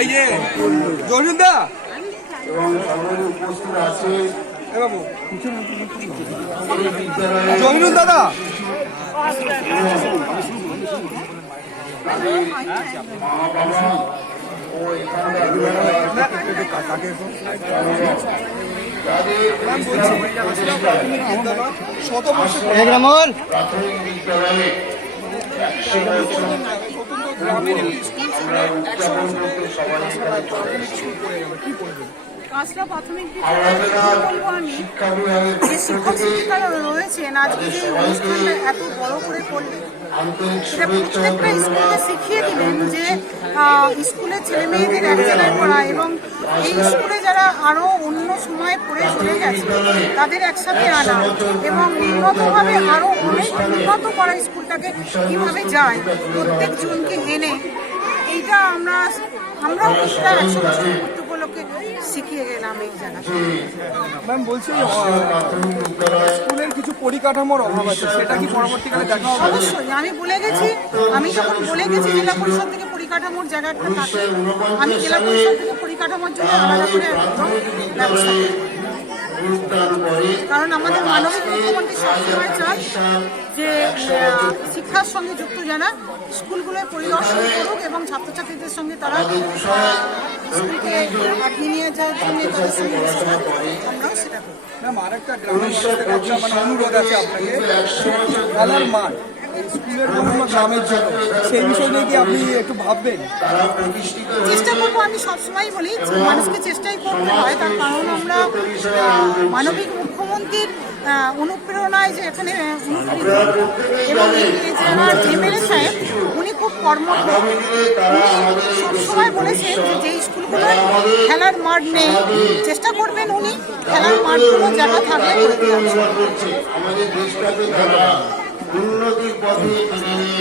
এই যে জয়নুল দা এবং সবাই উপস্থিত আছে বাবু জয়নুল দাদা মা বাবা ও এখানকার প্রাথমিক বিদ্যালয়ে 100 বছর গ্রামের একটি স্কুল আমরা উদযাপন করতে সবাই এখানে চলে এসেছি। কাঁচরা প্রাথমিক হাওড়া জেলার বলবো আমি শিক্ষা বিভাগের যে পক্ষ শিক্ষক থেকে শিক্ষিকারা রয়েছেন আজকে যে অনুষ্ঠানটা এত বড় করে করলেন আন্তরিক সেটা শুভেচ্ছা ও প্রত্যেকটা স্কুলকে শিখিয়ে দিলেন যে স্কুলের ছেলে মেয়েদের এক জায়গায় পড়া এবং এই স্কুলে যারা আরো অন্য সময় পড়ে চলে গেছে তাদের একসাথে আনা এবং উন্নতভাবে আরো অনেক উন্নত করা স্কুলটাকে কিভাবে যায় প্রত্যেক জনকে এনে এইটা আমরাও কিছুটা 100 বছর পূর্তি উপলক্ষে শিখিয়ে গেলাম এই জায়গাতে। ম্যাম বলছি প্রাথমিক বিদ্যালয় স্কুলের কিছু পরিকাঠামোর অভাব আছে, সেটা কি পরবর্তীকালে দেখা হবে? অবশ্যই আমি বলে গেছি, আমি যখন বলে গেছি জেলা পরিষদ থেকে পরিকাঠামোর জায়গাটা থাকে, আমি জেলা পরিষদ থেকে পরিকাঠামোর জন্য আলাদা করে একদম ব্যবস্থা করি। যোগদান করে কারণ আমাদের মানবিক মুখ্যমন্ত্রী সবসময় চান যে শিক্ষার সঙ্গে যুক্ত যারা স্কুলগুলোয় পরিদর্শন করুক এবং ছাত্রছাত্রীদের সঙ্গে তারা স্কুলকে এগিয়ে নিয়ে যাওয়ার জন্য তাদের সঙ্গে বসে থাকে। আমরাও সেটা করি। ম্যাম আরেকটা গ্রামের মানুষের একটা অনুরোধ আছে আপনাকে, খেলার মাঠ স্কুলের জন্য বা গ্রামের জন্য, সেই বিষয় নিয়ে কি আপনি একটু ভাববেন? তারা প্রতিষ্ঠিত চেষ্টা করবো, আমি সবসময় বলি যে মানুষকে চেষ্টাই করতে হয়, তার কারণ আমরা মানবিক মুখ্যমন্ত্রীর অনুপ্রেরণায় যে এখানে অনুপ্রেরিত এবং এই যে আমার এমএলএ সাহেব উনি খুব কর্মঠ, সবসময় বলেছেন যে স্কুলগুলোয় খেলার মাঠ নেই, চেষ্টা করবেন উনি খেলার মাঠগুলো জায়গা থাকলে করে দেওয়ার জন্য। আমাদের দেশটাকে তারা উন্নতির পথে টেনে নিয়ে